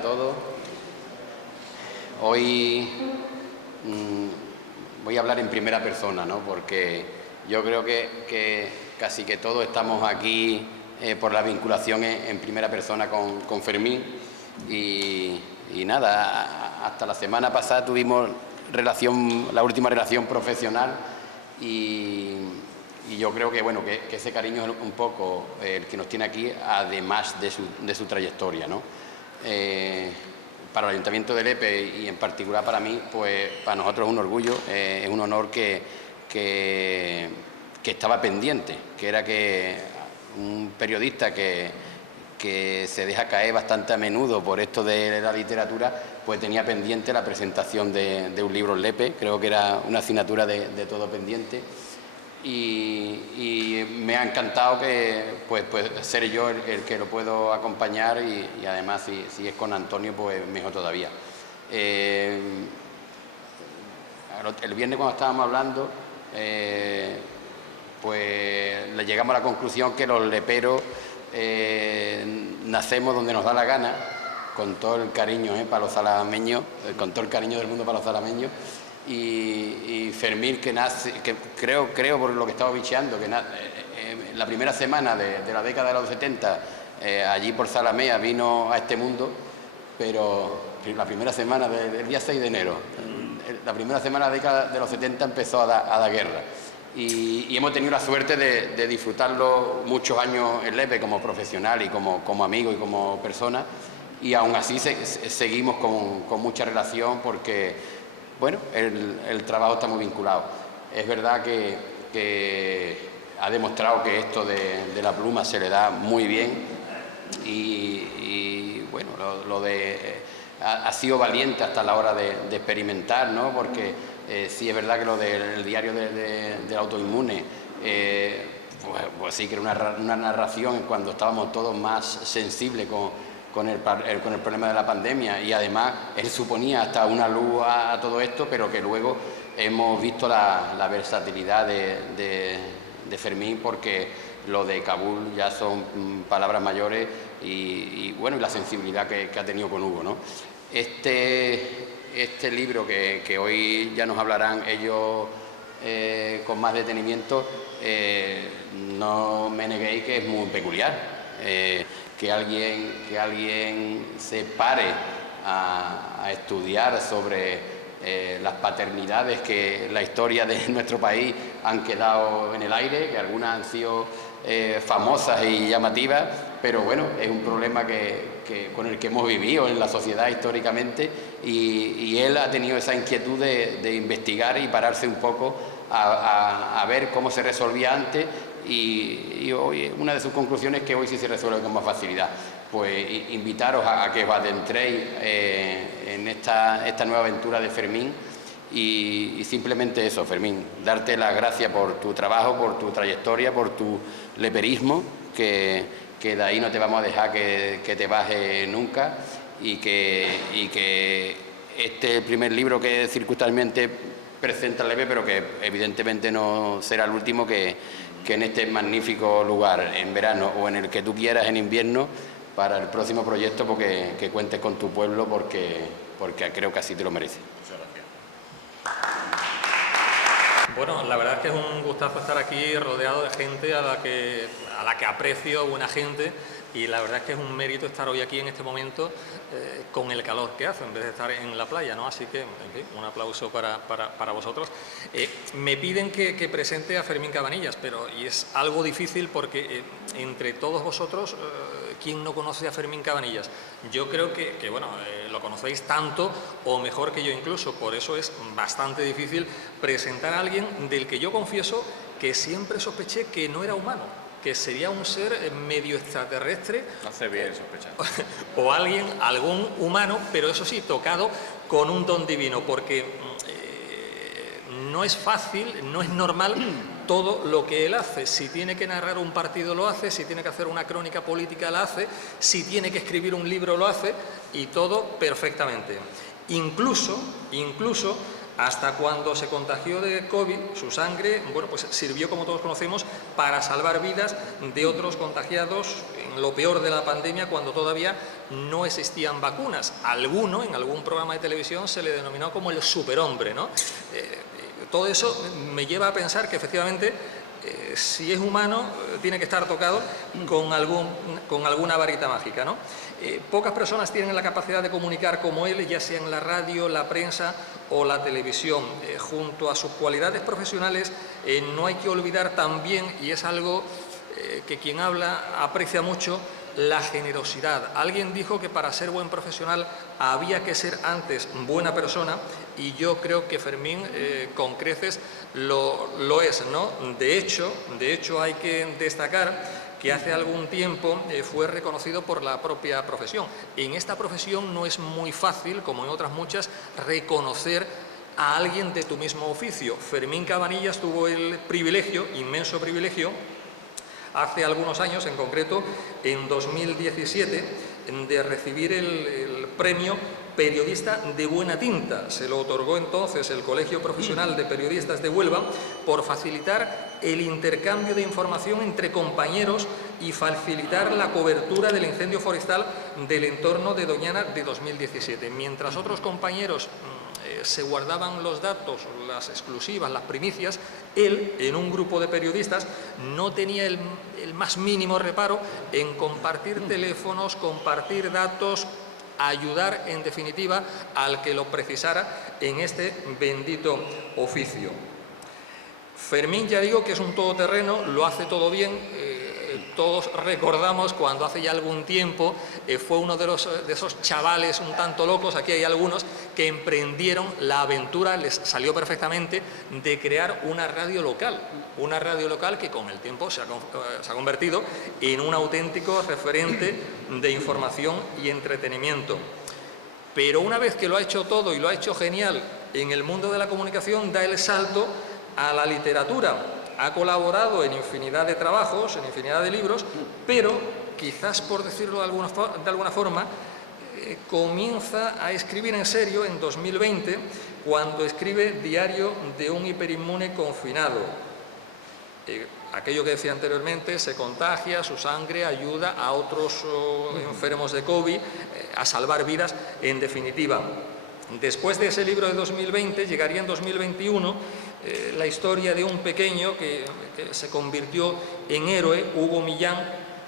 a todos. Hoy voy a hablar en primera persona, ¿no? Porque yo creo que casi que todos estamos aquí por la vinculación en primera persona con Fermín. Y nada, hasta la semana pasada tuvimos la última relación profesional y yo creo que, bueno, que ese cariño es un poco el que nos tiene aquí, además de su trayectoria, ¿no? Para el Ayuntamiento de Lepe y en particular para mí, pues para nosotros es un orgullo, es un honor que estaba pendiente, que era que un periodista que se deja caer bastante a menudo por esto de la literatura, pues tenía pendiente la presentación de un libro en Lepe. Creo que era una asignatura de todo pendiente. Y me ha encantado que pues ser yo el que lo puedo acompañar y además si es con Antonio, pues mejor todavía. El viernes cuando estábamos hablando, pues le llegamos a la conclusión que los leperos nacemos donde nos da la gana, con todo el cariño para los salameños, con todo el cariño del mundo para los salameños. Y Fermín, que creo por lo que estaba bicheando, que la primera semana de la década de los 70, allí por Zalamea vino a este mundo, pero la primera semana del día 6 de enero, la primera semana de la década de los 70 empezó a dar guerra. Y hemos tenido la suerte de disfrutarlo muchos años en Lepe como profesional y como amigo y como persona, y aún así seguimos con mucha relación porque, bueno, el trabajo está muy vinculado. Es verdad que ha demostrado que esto de la pluma se le da muy bien y bueno, ha sido valiente hasta la hora de experimentar, ¿no? Porque sí es verdad que lo del diario del autoinmune, pues sí que era una narración cuando estábamos todos más sensibles con el problema de la pandemia, y además él suponía hasta una luz a todo esto, pero que luego hemos visto la versatilidad de Fermín, porque lo de Kabul ya son palabras mayores y bueno, y la sensibilidad que ha tenido con Hugo, ¿no? Este libro que hoy ya nos hablarán ellos con más detenimiento, no me neguéis que es muy peculiar. Que alguien se pare a estudiar sobre las paternidades que la historia de nuestro país han quedado en el aire, que algunas han sido famosas y llamativas, pero bueno, es un problema con el que hemos vivido en la sociedad históricamente, y él ha tenido esa inquietud de investigar y pararse un poco a ver cómo se resolvía antes. Y hoy una de sus conclusiones es que hoy sí se resuelve con más facilidad. Pues invitaros a que os adentréis en esta nueva aventura de Fermín, y simplemente eso, Fermín, darte las gracias por tu trabajo, por tu trayectoria, por tu leperismo, que de ahí no te vamos a dejar que te baje nunca, y que este es el primer libro que circunstancialmente presenta el Lepe, pero que evidentemente no será el último, que en este magnífico lugar, en verano o en el que tú quieras en invierno, para el próximo proyecto, porque que cuentes con tu pueblo, porque creo que así te lo mereces. Muchas gracias. Bueno, la verdad es que es un gustazo estar aquí rodeado de gente a la que aprecio, buena gente, y la verdad es que es un mérito estar hoy aquí en este momento con el calor que hace, en vez de estar en la playa, ¿no? Así que, en fin, un aplauso para vosotros. Me piden que presente a Fermín Cabanillas, y es algo difícil porque entre todos vosotros, ¿quién no conoce a Fermín Cabanillas? Yo creo que bueno, lo conocéis tanto o mejor que yo incluso, por eso es bastante difícil presentar a alguien del que yo confieso que siempre sospeché que no era humano, que sería un ser medio extraterrestre. Hace bien sospechar. O algún humano, pero eso sí, tocado con un don divino, porque no es fácil, no es normal todo lo que él hace. Si tiene que narrar un partido lo hace, si tiene que hacer una crónica política la hace, si tiene que escribir un libro lo hace, y todo perfectamente. Incluso Hasta cuando se contagió de COVID, su sangre, bueno, pues sirvió, como todos conocemos, para salvar vidas de otros contagiados en lo peor de la pandemia, cuando todavía no existían vacunas. Alguno, en algún programa de televisión, se le denominó como el superhombre, ¿no? Todo eso me lleva a pensar que efectivamente, si es humano, tiene que estar tocado con alguna varita mágica, ¿no? Pocas personas tienen la capacidad de comunicar como él, ya sea en la radio, la prensa o la televisión. Junto a sus cualidades profesionales, no hay que olvidar también, y es algo que quien habla aprecia mucho, la generosidad. Alguien dijo que para ser buen profesional había que ser antes buena persona, y yo creo que Fermín con creces lo es, ¿no? De hecho hay que destacar que hace algún tiempo fue reconocido por la propia profesión. En esta profesión no es muy fácil, como en otras muchas, reconocer a alguien de tu mismo oficio. Fermín Cabanillas tuvo el privilegio, inmenso privilegio, hace algunos años, en concreto en 2017, de recibir el premio Periodista de Buena Tinta. Se lo otorgó entonces el Colegio Profesional de Periodistas de Huelva por facilitar el intercambio de información entre compañeros y facilitar la cobertura del incendio forestal del entorno de Doñana de 2017. Mientras otros compañeros se guardaban los datos, las exclusivas, las primicias, él, en un grupo de periodistas, no tenía el más mínimo reparo en compartir teléfonos, compartir datos, ayudar, en definitiva, al que lo precisara en este bendito oficio. Fermín, ya digo que es un todoterreno, lo hace todo bien. Todos recordamos cuando hace ya algún tiempo fue uno de esos chavales un tanto locos, aquí hay algunos, que emprendieron la aventura, les salió perfectamente, de crear una radio local que con el tiempo se ha convertido en un auténtico referente de información y entretenimiento. Pero una vez que lo ha hecho todo y lo ha hecho genial en el mundo de la comunicación, da el salto a la literatura. Ha colaborado en infinidad de trabajos, en infinidad de libros, pero quizás, por decirlo de alguna forma, comienza a escribir en serio en 2020, cuando escribe Diario de un hiperinmune confinado. Aquello que decía anteriormente, se contagia, su sangre ayuda a otros enfermos de COVID a salvar vidas, en definitiva. Después de ese libro de 2020, llegaría en 2021 la historia de un pequeño que se convirtió en héroe, Hugo Millán,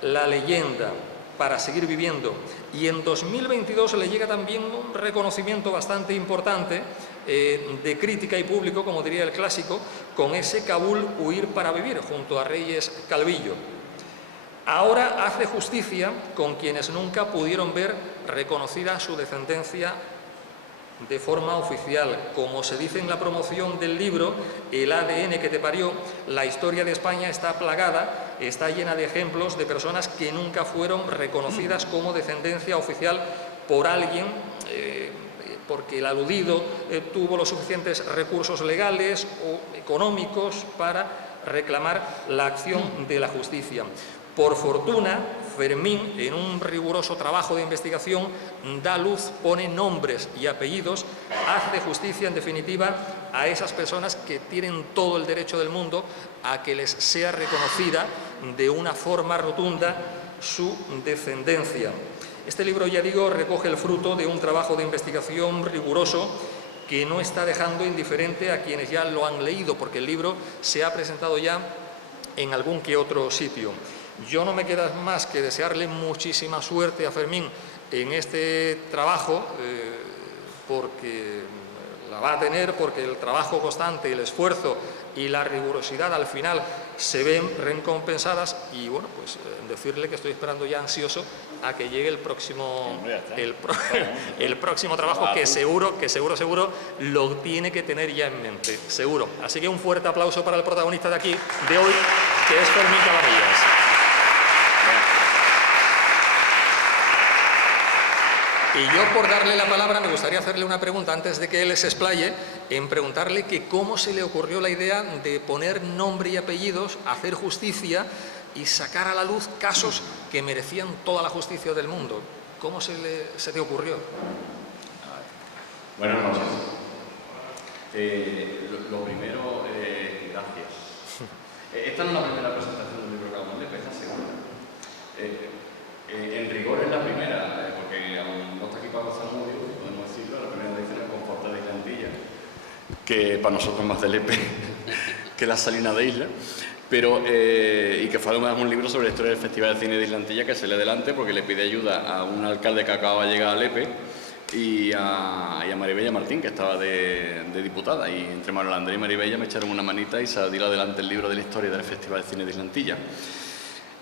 la leyenda, para seguir viviendo. Y en 2022 le llega también un reconocimiento bastante importante de crítica y público, como diría el clásico, con ese Kabul, huir para vivir, junto a Reyes Calvillo. Ahora hace justicia con quienes nunca pudieron ver reconocida su descendencia de forma oficial. Como se dice en la promoción del libro, El ADN que te parió, la historia de España está plagada, está llena de ejemplos de personas que nunca fueron reconocidas como descendencia oficial por alguien, porque el aludido tuvo los suficientes recursos legales o económicos para reclamar la acción de la justicia. Por fortuna, Fermín, en un riguroso trabajo de investigación, da luz, pone nombres y apellidos, hace justicia, en definitiva, a esas personas que tienen todo el derecho del mundo a que les sea reconocida de una forma rotunda su descendencia. Este libro, ya digo, recoge el fruto de un trabajo de investigación riguroso que no está dejando indiferente a quienes ya lo han leído, porque el libro se ha presentado ya en algún que otro sitio. Yo no me queda más que desearle muchísima suerte a Fermín en este trabajo, porque la va a tener, porque el trabajo constante, el esfuerzo y la rigurosidad al final se ven recompensadas, y bueno, pues decirle que estoy esperando ya ansioso a que llegue el próximo trabajo, que seguro lo tiene que tener ya en mente, seguro. Así que un fuerte aplauso para el protagonista de aquí, de hoy, que es Fermín Cabanillas. Y yo, por darle la palabra, me gustaría hacerle una pregunta antes de que él se explaye, en preguntarle que cómo se le ocurrió la idea de poner nombre y apellidos, hacer justicia y sacar a la luz casos que merecían toda la justicia del mundo. ¿Cómo se te ocurrió? Buenas noches. Lo primero, gracias. Esta no es la primera presentación del libro que hago en Lepe, es la segunda. En rigor es la primera, porque aún no está aquí para pasar muy bien, podemos decirlo, la primera edición es Conforta de Islantilla, que para nosotros es más de Lepe que la Salina de Isla, pero, y que fue además un libro sobre la historia del Festival de Cine de Islantilla, que se lee adelante porque le pide ayuda a un alcalde que acaba de llegar a Lepe y a Maribella Martín, que estaba de diputada, y entre Manuel Andrés y Maribella me echaron una manita y salió adelante el libro de la historia del Festival de Cine de Islantilla.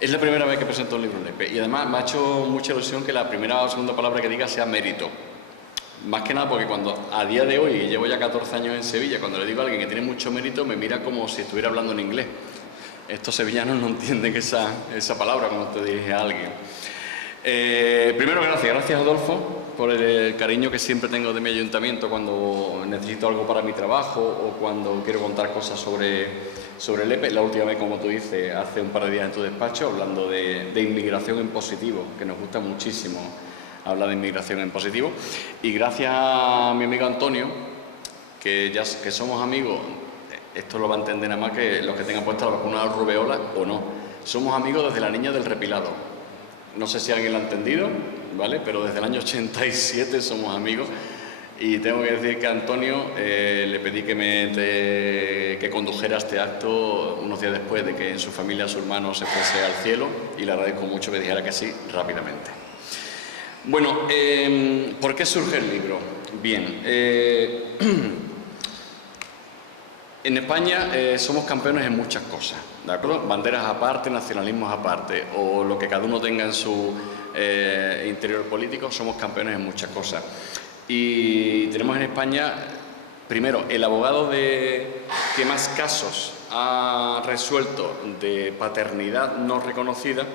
Es la primera vez que presento un libro en Lepe y además me ha hecho mucha ilusión que la primera o segunda palabra que diga sea mérito. Más que nada porque cuando a día de hoy, llevo ya 14 años en Sevilla, cuando le digo a alguien que tiene mucho mérito me mira como si estuviera hablando en inglés. Estos sevillanos no entienden esa palabra cuando te diriges a alguien. Primero, gracias Adolfo por el cariño que siempre tengo de mi ayuntamiento cuando necesito algo para mi trabajo o cuando quiero contar cosas sobre Lepe. La última vez, como tú dices, hace un par de días en tu despacho, hablando de inmigración en positivo, que nos gusta muchísimo hablar de inmigración en positivo. Y gracias a mi amigo Antonio, que somos amigos, esto lo va a entender nada más que los que tengan puesta la vacuna de la rubeola o no. Somos amigos desde la niña del repilado. No sé si alguien lo ha entendido, ¿vale? Pero desde el año 87 somos amigos y tengo que decir que a Antonio le pedí que condujera este acto unos días después de que en su familia su hermano se fuese al cielo y le agradezco mucho que dijera que sí rápidamente. Bueno, ¿por qué surge el libro? Bien, en España somos campeones en muchas cosas, ¿de acuerdo? Banderas aparte, nacionalismos aparte, o lo que cada uno tenga en su interior político, somos campeones en muchas cosas. Y tenemos en España, primero, el abogado que más casos ha resuelto de paternidad no reconocida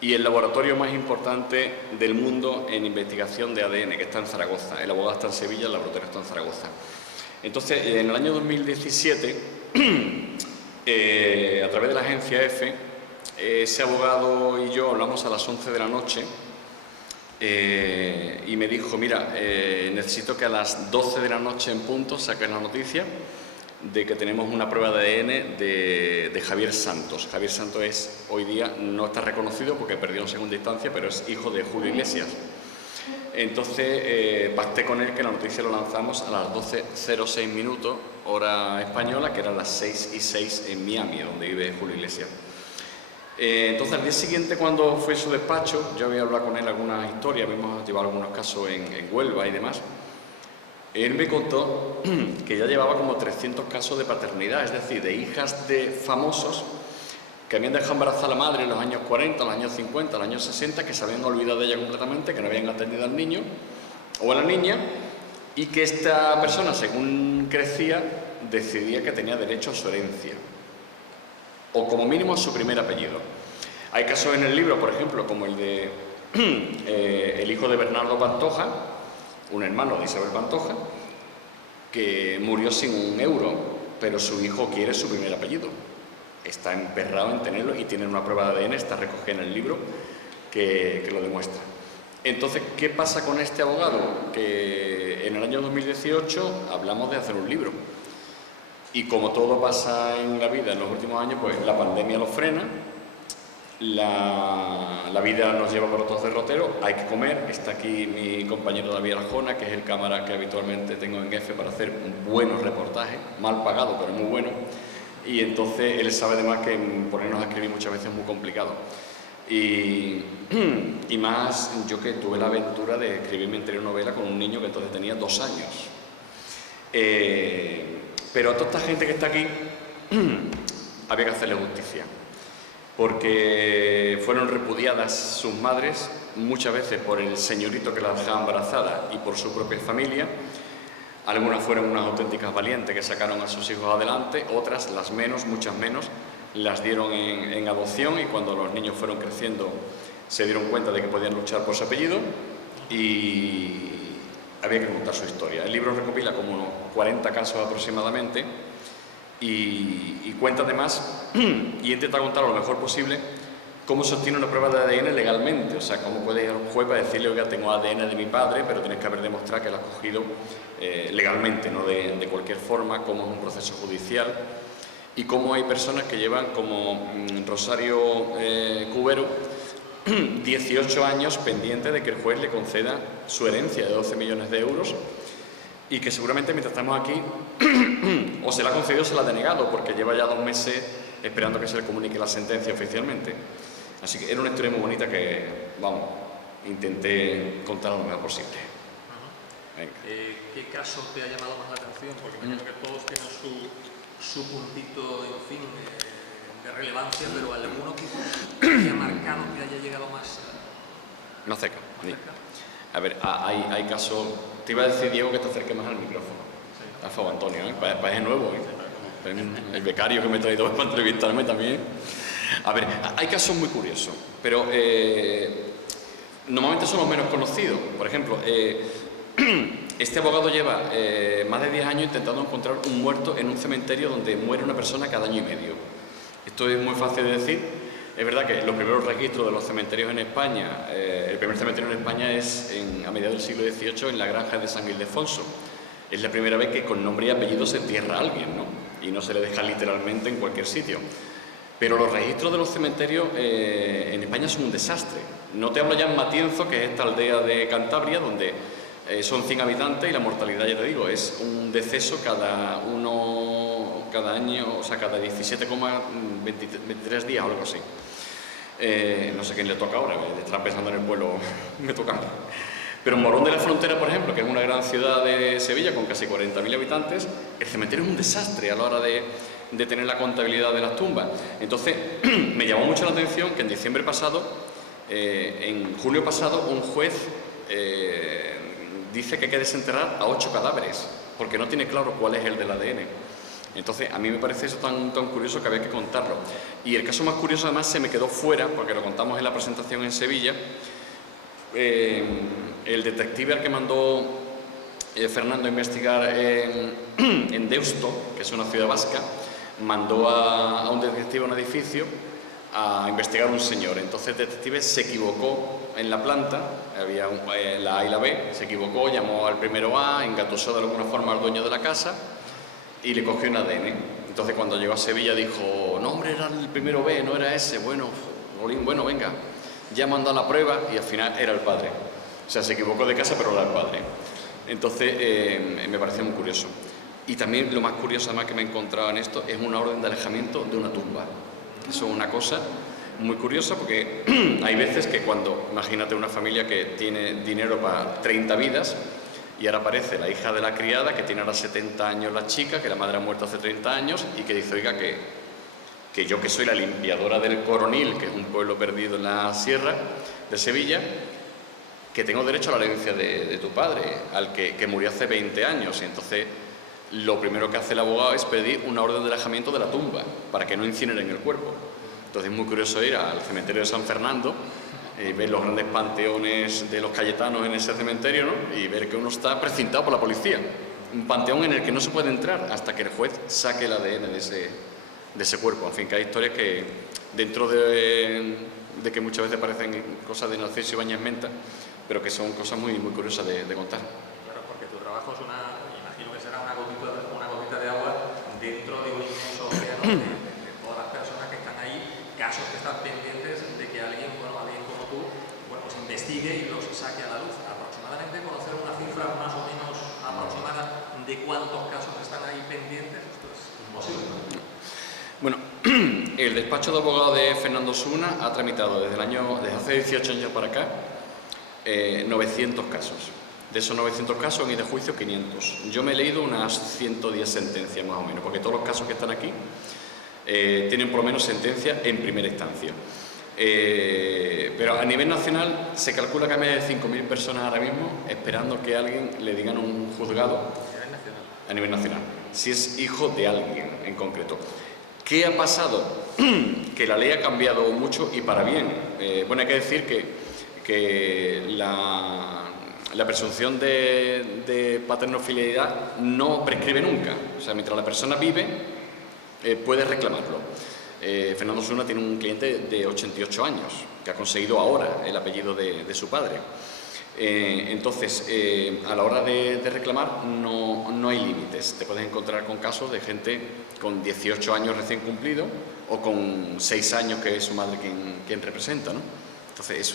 y el laboratorio más importante del mundo en investigación de ADN, que está en Zaragoza. El abogado está en Sevilla, el laboratorio está en Zaragoza. Entonces, en el año 2017, a través de la agencia EFE, ese abogado y yo hablamos a las 11 de la noche y me dijo, mira, necesito que a las 12 de la noche en punto saques la noticia de que tenemos una prueba de ADN de Javier Santos. Javier Santos hoy día no está reconocido porque perdió en segunda instancia, pero es hijo de Julio Iglesias. Entonces pacté con él que la noticia lo lanzamos a las 12:06 minutos, hora española, que eran las 6:06 en Miami, donde vive Julio Iglesias. Entonces al día siguiente, cuando fue su despacho, yo había hablado con él algunas historias, habíamos llevado algunos casos en Huelva y demás. Él me contó que ya llevaba como 300 casos de paternidad, es decir, de hijas de famosos que habían dejado embarazada a la madre en los años 40, en los años 50, en los años 60, que se habían olvidado de ella completamente, que no habían atendido al niño o a la niña, y que esta persona, según crecía, decidía que tenía derecho a su herencia, o como mínimo a su primer apellido. Hay casos en el libro, por ejemplo, como el de el hijo de Bernardo Pantoja, un hermano de Isabel Pantoja, que murió sin un euro, pero su hijo quiere su primer apellido. Está emperrado en tenerlo y tiene una prueba de ADN, está recogida en el libro, que lo demuestra. Entonces, ¿qué pasa con este abogado? Que en el año 2018 hablamos de hacer un libro. Y como todo pasa en la vida en los últimos años, pues la pandemia lo frena, la vida nos lleva por otros derroteros, hay que comer. Está aquí mi compañero David Arjona, que es el cámara que habitualmente tengo en EFE para hacer buenos reportajes, mal pagado, pero muy bueno. Y entonces él sabe además que ponernos a escribir muchas veces es muy complicado. Y más yo que tuve la aventura de escribir mi anterior novela con un niño que entonces tenía 2 años. Pero a toda esta gente que está aquí había que hacerle justicia, porque fueron repudiadas sus madres muchas veces por el señorito que las dejaba embarazadas y por su propia familia. Algunas fueron unas auténticas valientes que sacaron a sus hijos adelante, otras, las menos, muchas menos, las dieron en adopción y cuando los niños fueron creciendo se dieron cuenta de que podían luchar por su apellido y había que contar su historia. El libro recopila como unos 40 casos aproximadamente y cuenta además y intenta contar lo mejor posible cómo se obtiene una prueba de ADN legalmente, o sea, cómo puede ir a un juez para decirle, oiga, tengo ADN de mi padre, pero tienes que haber demostrado que lo has cogido legalmente, no de cualquier forma, cómo es un proceso judicial, y cómo hay personas que llevan, como Rosario Cubero, 18 años pendiente de que el juez le conceda su herencia de 12 millones de euros, y que seguramente mientras estamos aquí o se la ha concedido o se la ha denegado, porque lleva ya 2 meses esperando que se le comunique la sentencia oficialmente. Así que era una historia muy bonita que, vamos, intenté contar lo mejor posible. ¿Qué caso te ha llamado más la atención? Porque imagino que todos tienen su puntito, en fin, de relevancia, pero alguno que te haya marcado, que haya llegado más... Más cerca. A ver, hay casos... Te iba a decir, Diego, que te acerques más al micrófono. Sí. A favor, Antonio, es nuevo, el becario que me he traído para entrevistarme también. A ver, hay casos muy curiosos, pero normalmente son los menos conocidos. Por ejemplo, este abogado lleva más de 10 años intentando encontrar un muerto en un cementerio donde muere una persona cada año y medio. Esto es muy fácil de decir. Es verdad que los primeros registros de los cementerios en España, el primer cementerio en España es a mediados del siglo XVIII en la granja de San Ildefonso. Es la primera vez que con nombre y apellido se entierra a alguien, ¿no? Y no se le deja literalmente en cualquier sitio. Pero los registros de los cementerios en España son un desastre. No te hablo ya en Matienzo, que es esta aldea de Cantabria, donde son 100 habitantes y la mortalidad, ya te digo, es un deceso cada año, o sea, cada 17,23 días o algo así. No sé quién le toca ahora, estará pensando en el pueblo, me toca a mí. Pero en Morón de la Frontera, por ejemplo, que es una gran ciudad de Sevilla con casi 40.000 habitantes, el cementerio es un desastre a la hora de tener la contabilidad de las tumbas. Entonces, me llamó mucho la atención que en diciembre pasado, en julio pasado, un juez dice que hay que desenterrar a 8 cadáveres, porque no tiene claro cuál es el del ADN. Entonces, a mí me parece eso tan curioso que había que contarlo. Y el caso más curioso, además, se me quedó fuera, porque lo contamos en la presentación en Sevilla. El detective al que mandó Fernando a investigar en Deusto, que es una ciudad vasca, mandó a un detective a un edificio a investigar a un señor. Entonces el detective se equivocó en la planta, había la A y la B, se equivocó, llamó al primero A, engatusó de alguna forma al dueño de la casa y le cogió un ADN. Entonces cuando llegó a Sevilla dijo, no hombre, era el primero B, no era ese, bueno, venga, ya mandó la prueba y al final era el padre. O sea, se equivocó de casa pero era el padre. Entonces me pareció muy curioso. Y también lo más curioso además que me he encontrado en esto es una orden de alejamiento de una tumba. Eso es una cosa muy curiosa porque hay veces que cuando, imagínate una familia que tiene dinero para 30 vidas y ahora aparece la hija de la criada que tiene ahora 70 años la chica, que la madre ha muerto hace 30 años y que dice, oiga, que yo que soy la limpiadora del Coronil, que es un pueblo perdido en la sierra de Sevilla, que tengo derecho a la herencia de tu padre, al que murió hace 20 años. Y entonces lo primero que hace el abogado es pedir una orden de alejamiento de la tumba para que no incineren el cuerpo. Entonces es muy curioso ir al cementerio de San Fernando y ver los grandes panteones de los cayetanos en ese cementerio, ¿no? Y ver que uno está precintado por la policía. Un panteón en el que no se puede entrar hasta que el juez saque el ADN de ese cuerpo. En fin, que hay historias que dentro de que muchas veces parecen cosas de Narciso Ibáñez Menta, pero que son cosas muy curiosas de contar. Claro, porque tu trabajo es imagino que será una gotita de agua dentro de un inmenso océano de todas las personas que están ahí, casos que están pendientes de que alguien como tú, pues investigue y los saque a la luz. Aproximadamente conocer una cifra más o menos aproximada de cuántos casos están ahí pendientes, esto es imposible. Bueno, el despacho de abogado de Fernando Osuna ha tramitado desde hace 18 años para acá 900 casos. De esos 900 casos han ido a juicio 500. Yo me he leído unas 110 sentencias más o menos, porque todos los casos que están aquí tienen por lo menos sentencia en primera instancia. Pero a nivel nacional se calcula que hay más de 5.000 personas ahora mismo esperando que alguien le digan a un juzgado a nivel nacional, si es hijo de alguien en concreto. ¿Qué ha pasado? Que la ley ha cambiado mucho y para bien. Bueno, hay que decir que la presunción de paternofilialidad no prescribe nunca. O sea, mientras la persona vive, puede reclamarlo. Fernando Osuna tiene un cliente de 88 años, que ha conseguido ahora el apellido de su padre. Entonces, a la hora de reclamar no hay límites. Te puedes encontrar con casos de gente con 18 años recién cumplido o con 6 años que es su madre quien representa, ¿no? Entonces, es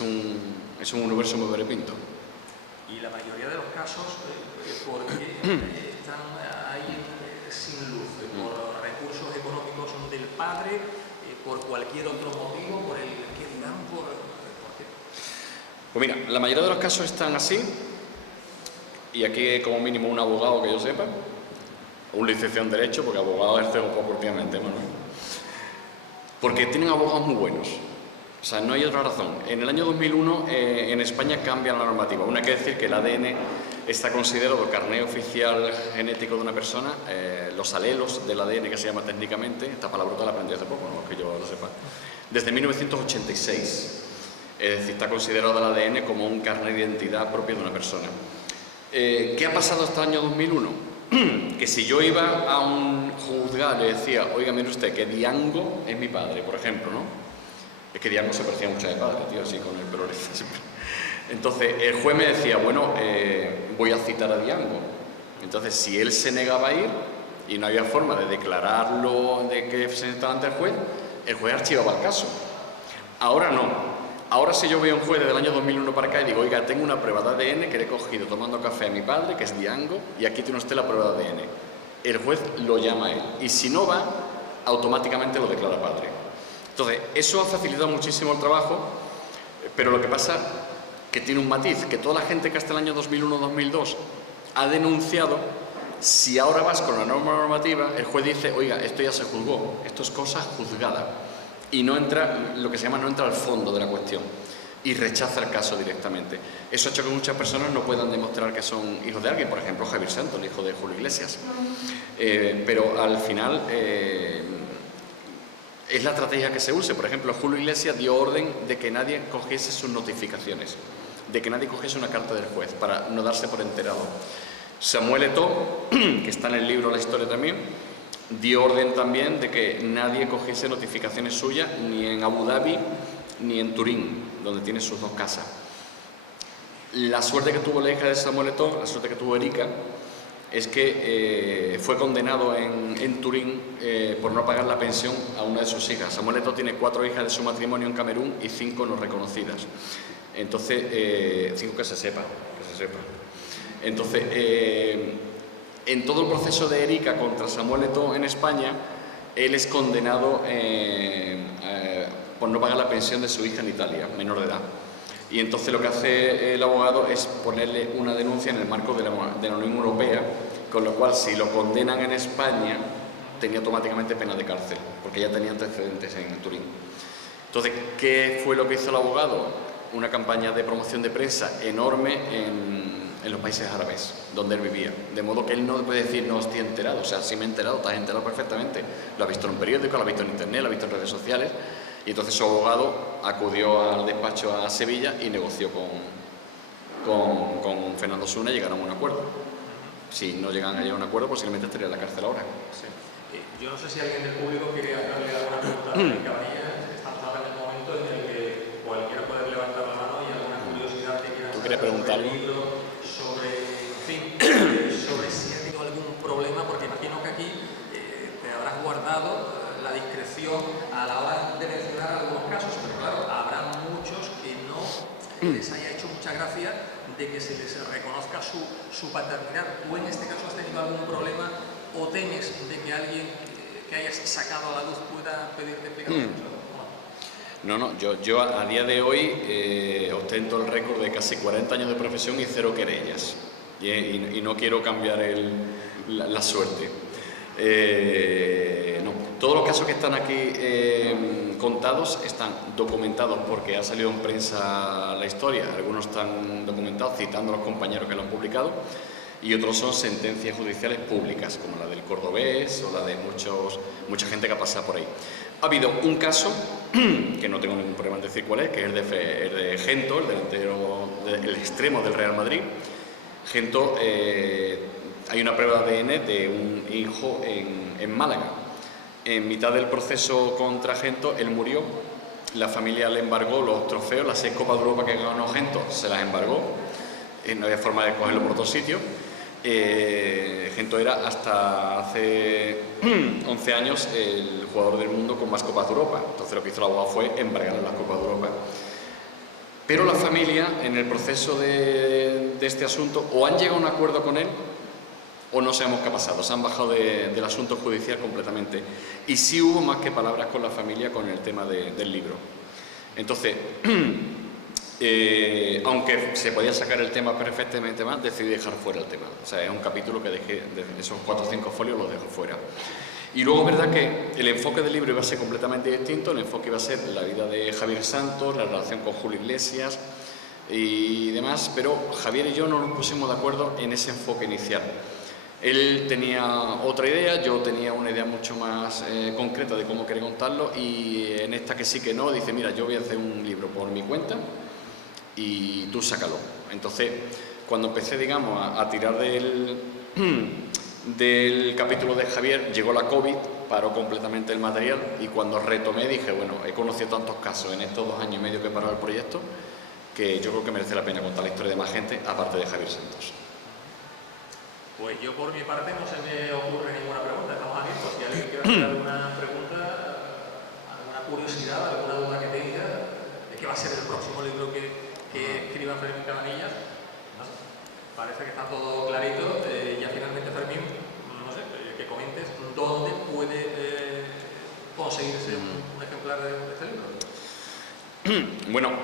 un universo muy variopinto. Y la mayoría de los casos, ¿por qué están ahí sin luz? ¿Por recursos económicos del padre? ¿Por cualquier otro motivo? ¿Por el que dirán? ¿Por qué? Pues mira, la mayoría de los casos están así, y aquí como mínimo un abogado que yo sepa, un licenciado en Derecho, porque abogado es un poco últimamente, bueno, porque tienen abogados muy buenos. O sea, no hay otra razón. En el año 2001 en España cambia la normativa. Una quiere decir que el ADN está considerado carné oficial genético de una persona, los alelos del ADN que se llama técnicamente, esta palabra la aprendí hace poco, no que yo lo sepa, desde 1986. Es decir, está considerado el ADN como un carné de identidad propio de una persona. ¿Qué ha pasado hasta el año 2001? Que si yo iba a un juzgado y le decía, oiga, mire usted, que Diango es mi padre, por ejemplo, ¿no? Es que Diango se parecía mucho a mi padre, tío, así con el pelo siempre. Entonces, el juez me decía, bueno, voy a citar a Diango. Entonces, si él se negaba a ir y no había forma de declararlo, de que se sentara ante el juez archivaba el caso. Ahora no. Ahora si yo veo a un juez desde el año 2001 para acá y digo, oiga, tengo una prueba de ADN que le he cogido tomando café a mi padre, que es Diango, y aquí tiene usted la prueba de ADN. El juez lo llama a él. Y si no va, automáticamente lo declara padre. Entonces, eso ha facilitado muchísimo el trabajo, pero lo que pasa que tiene un matiz, que toda la gente que hasta el año 2001-2002 ha denunciado, si ahora vas con la norma normativa, el juez dice, oiga, esto ya se juzgó, esto es cosa juzgada, y no entra, lo que se llama, no entra al fondo de la cuestión, y rechaza el caso directamente. Eso ha hecho que muchas personas no puedan demostrar que son hijos de alguien, por ejemplo, Javier Santos, el hijo de Julio Iglesias. Pero al final es la estrategia que se use. Por ejemplo, Julio Iglesias dio orden de que nadie cogiese sus notificaciones, de que nadie cogiese una carta del juez para no darse por enterado. Samuel Eto'o, que está en el libro La Historia también, dio orden también de que nadie cogiese notificaciones suyas ni en Abu Dhabi ni en Turín, donde tiene sus dos casas. La suerte que tuvo la hija de Samuel Eto'o, la suerte que tuvo Erika, es que fue condenado en Turín por no pagar la pensión a una de sus hijas. Samuel Eto'o tiene 4 hijas de su matrimonio en Camerún y 5 no reconocidas. Entonces, 5 que se sepa. Entonces, en todo el proceso de Erika contra Samuel Eto'o en España, él es condenado por no pagar la pensión de su hija en Italia, menor de edad. Y entonces lo que hace el abogado es ponerle una denuncia en el marco de la Unión Europea, con lo cual si lo condenan en España tenía automáticamente pena de cárcel, porque ya tenía antecedentes en Turín. Entonces, ¿qué fue lo que hizo el abogado? Una campaña de promoción de prensa enorme en los países árabes, donde él vivía. De modo que él no puede decir, no estoy enterado. O sea, sí me he enterado, estás enterado perfectamente. Lo ha visto en un periódico, lo ha visto en internet, lo ha visto en redes sociales. Y entonces su abogado acudió al despacho a Sevilla y negoció con Fernando Osuna y llegaron a un acuerdo. Si no llegan a llegar a un acuerdo, posiblemente estaría en la cárcel ahora. Sí. Yo no sé si alguien del público quiere hacerle alguna pregunta a Cabanillas. Estamos ahora en el momento en el que cualquiera puede levantar la mano y alguna curiosidad que quiera ¿Tú quieres preguntarlo? Sobre, en fin, sobre si ha tenido algún problema, porque imagino que aquí te habrás guardado la discreción a la hora de mencionar algunos casos, pero claro, habrá muchos que no les haya hecho mucha gracia de que se les reconozca su paternidad. ¿Tú en este caso has tenido algún problema o temes de que alguien que hayas sacado a la luz pueda pedirte explicaciones? No, yo a día de hoy ostento el récord de casi 40 años de profesión y 0 querellas. Y no quiero cambiar la suerte. No. Todos los casos que están aquí contados están documentados porque ha salido en prensa la historia. Algunos están documentados citando a los compañeros que lo han publicado y otros son sentencias judiciales públicas, como la del Cordobés o la de mucha gente que ha pasado por ahí. Ha habido un caso, que no tengo ningún problema en decir cuál es, que es el de Gento, el extremo del Real Madrid. Gento, hay una prueba de ADN de un hijo en Málaga. en mitad del proceso contra Gento, él murió, la familia le embargó los trofeos, las 6 Copas de Europa que ganó Gento, se las embargó, no había forma de cogerlo por otro sitio. Gento era hasta hace 11 años el jugador del mundo con más Copas de Europa, entonces lo que hizo la abogado fue embargarle las Copas de Europa. Pero la familia, en el proceso de este asunto, o han llegado a un acuerdo con él, o no sabemos qué ha pasado, se han bajado del asunto judicial completamente. Y sí hubo más que palabras con la familia con el tema del libro. Entonces, aunque se podía sacar el tema perfectamente más, decidí dejar fuera el tema. O sea, es un capítulo que dejé, de esos 4 o 5 folios los dejo fuera. Y luego es verdad que el enfoque del libro iba a ser completamente distinto, el enfoque iba a ser la vida de Javier Santos, la relación con Julio Iglesias y demás, pero Javier y yo no nos pusimos de acuerdo en ese enfoque inicial. Él tenía otra idea, yo tenía una idea mucho más concreta de cómo quería contarlo, y en esta que sí que no, dice, mira, yo voy a hacer un libro por mi cuenta y tú sácalo. Entonces, cuando empecé, digamos, a tirar del capítulo de Javier, llegó la COVID, paró completamente el material, y cuando retomé dije, bueno, he conocido tantos casos en estos 2 años y medio que he parado el proyecto, que yo creo que merece la pena contar la historia de más gente, aparte de Javier Santos. Pues yo por mi parte no se me ocurre ninguna pregunta, estamos abiertos. Si alguien quiere hacer alguna pregunta, alguna curiosidad, alguna duda que tenga, de qué va a ser el próximo libro que escriba Fermín Cabanillas, no sé, parece que está todo clarito. Ya finalmente, Fermín, no sé, que comentes dónde puede conseguirse un ejemplar de este libro. Bueno,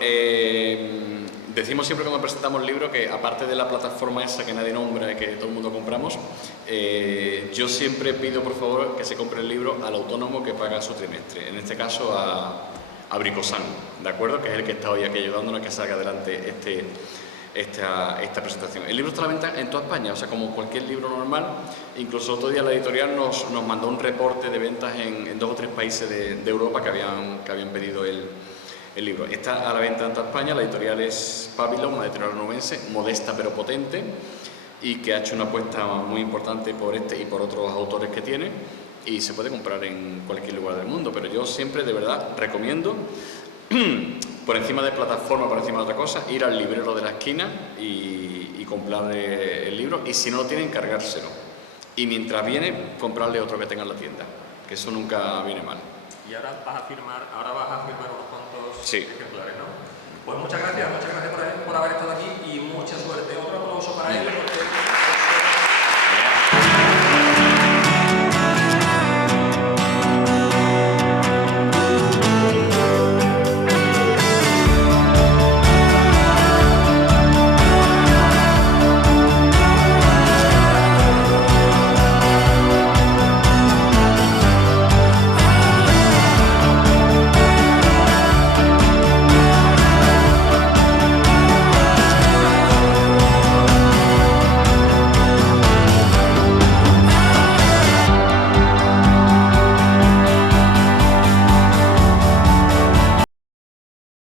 decimos siempre cuando presentamos el libro que, aparte de la plataforma esa que nadie nombra y que todo el mundo compramos, yo siempre pido, por favor, que se compre el libro al autónomo que paga su trimestre, en este caso a Bricosan, ¿de acuerdo? Que es el que está hoy aquí ayudándonos a que salga adelante esta presentación. El libro está a la venta en toda España, o sea, como cualquier libro normal. Incluso otro día la editorial nos mandó un reporte de ventas en 2 o 3 países de Europa que habían pedido el libro. Está a la venta en toda España. La editorial es Babylon, una editorial onubense, modesta pero potente, y que ha hecho una apuesta muy importante por este y por otros autores que tiene, y se puede comprar en cualquier lugar del mundo. Pero yo siempre, de verdad, recomiendo, por encima de plataforma, por encima de otra cosa, ir al librero de la esquina y comprarle el libro, y si no lo tiene, encargárselo. Y mientras viene, comprarle otro que tenga en la tienda, que eso nunca viene mal. Y ahora vas a firmar unos cuantos sí. ejemplares, ¿no? Pues muchas gracias por haber estado aquí y mucha suerte. Otro aplauso para él, porque